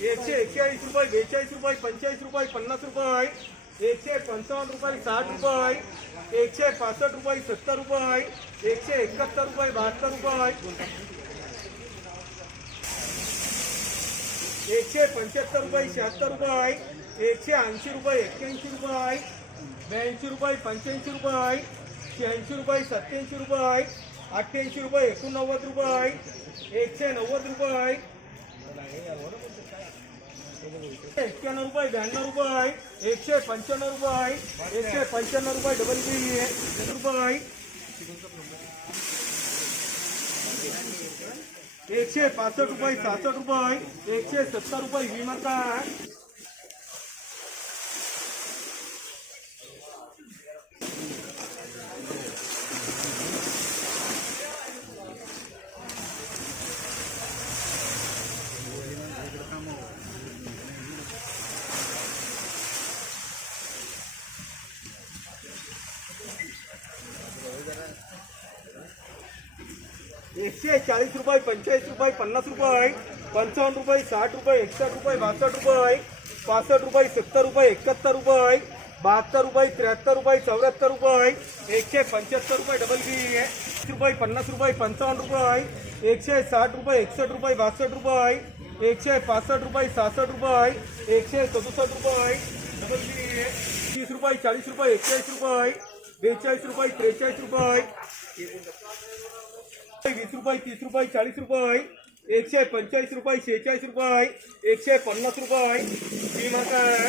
एकशे एक्केचाळीस रुपये बेचाळीस रुपये पंचेचाळीस रुपये पन्नास रुपये एकशे पंचावन्न रुपये साठ रुपये एकशे पासष्ट रुपये सत्तर रुपये एकशे रुपये बहात्तर रुपये एकशे पंच्याहत्तर रुपये शहात्तर रुपये एकशे ऐंशी रुपये एक्क्याऐंशी रुपये ब्याऐंशी रुपये पंच्याऐंशी रुपये शहाऐंशी रुपये रुपये अठ्ठ्याऐंशी रुपये एकोणनव्वद रुपये एकशे नव्वद रुपये एक्क्याण्णव रुपये ब्याण्णव रुपये एकशे पंच्याण्णव रुपये एकशे पंच्याण्णव रुपये डबल बी रुपये. एकशे पासष्ट रुपये सहासष्ट रुपये एकशे सत्तर रुपये विमा एकशे चाळीस रुपये पंचेचाळीस रुपये पन्नास रुपये पंचावन्न रुपये साठ रुपये एकसष्ट रुपये बासष्ट रुपये पासष्ट रुपये सत्तर रुपये एकाहत्तर रुपये बहात्तर रुपये त्र्याहत्तर रुपये चौऱ्याहत्तर रुपये एकशे पंच्याहत्तर रुपये डबल बी तीस रुपये पन्नास रुपये पंचावन्न रुपये एकशे साठ रुपये एकसष्ट रुपये बासष्ट रुपये एकशे पासष्ट रुपये सहासष्ट रुपये एकशे सदुसष्ट रुपये डबल बी तीस रुपये चाळीस रुपये एकचाळीस रुपये बेचाळीस रुपये त्रेचाळीस रुपये वीस रुपये, तीस रुपये, चाळीस रुपये. एकशे पंचेचाळीस रुपये, शेहेचाळीस रुपये. एकशे पन्नास रुपये. काय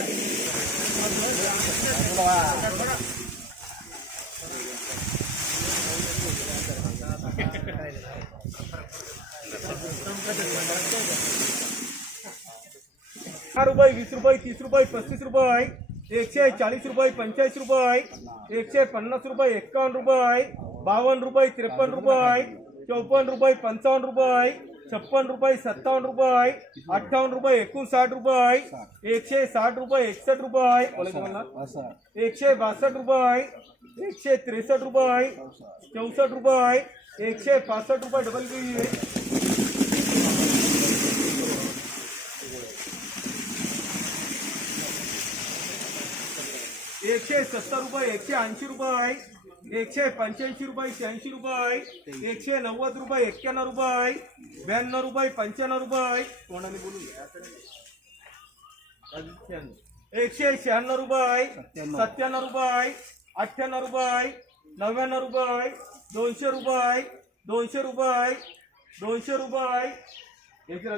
दहा रुपये, वीस रुपये, तीस रुपये, पस्तीस रुपये. एकशे चाळीस रुपये पंचेचाळीस रुपये. एकशे पन्नास रुपये एक्कावन्न रुपये. बावन्न रुपये, त्रेपन्न रुपये. चौपन्न रुपये, पंचावन्न रुपये छप्पन रुपये, सत्तावन्न रुपये अठ्ठावन्न रुपये, एकोणसाठ रुपये एकशे साठ रुपये, एकसष्ट रुपये एकशे बासष्ट रुपये एकशे त्रेसष्ट रुपये चौसष्ट रुपये एकशे पासष्ट रुपये डबल बी एकशे सत्तर रुपये, एकशे ऐंशी रुपये एकशे पंच्याऐंशी रुपये शहाऐंशी रुपये एकशे नव्वद रुपये एक्क्याण्णव रुपये ब्याण्णव रुपये पंच्याण्णव रुपये. कोणाने बोलू एकशे शहाण्णव रुपये सत्त्याण्णव. रुपये अठ्ठ्याण्णव रुपये नव्याण्णव रुपये दोनशे रुपये दोनशे रुपये दोनशे रुपये. एकशे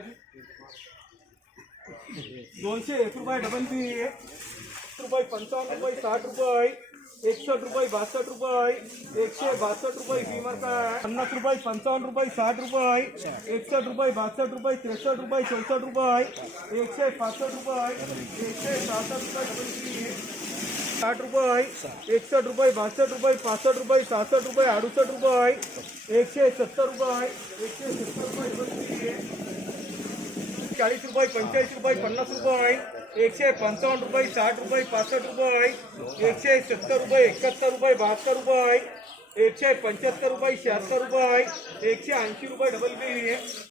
दोनशे एक रुपये डबल बी रुपये पंचावन्न रुपये साठ रुपये. एकसष्ट रुपये बासष्ट रुपये एकशे बासष्ट रुपये विमा पन्नास रुपये पंचावन्न रुपये साठ रुपये एकसष्ट रुपये बासष्ट रुपये त्रेसष्ट रुपये चौसष्ट रुपये एकशे पासष्ट रुपये एकशे सहासष्ट रुपये साठ रुपये एकसष्ट रुपये बासष्ट रुपये पासष्ट रुपये सहासष्ट रुपये अडुसष्ट रुपये एकशे सत्तर रुपये एकशे सत्तर रुपये चाळीस रुपये पंचेचाळीस रुपये पन्नास रुपये एकशे पंचावन रुपये, साठ रुपये, पासष्ट रुपये सौ सत्तर रुपये, एकाहत्तर रुपये, बहात्तर रुपये सौ पंचहत्तर रुपये, शहात्तर रुपये, एकशे ऐसी रुपये डबल बी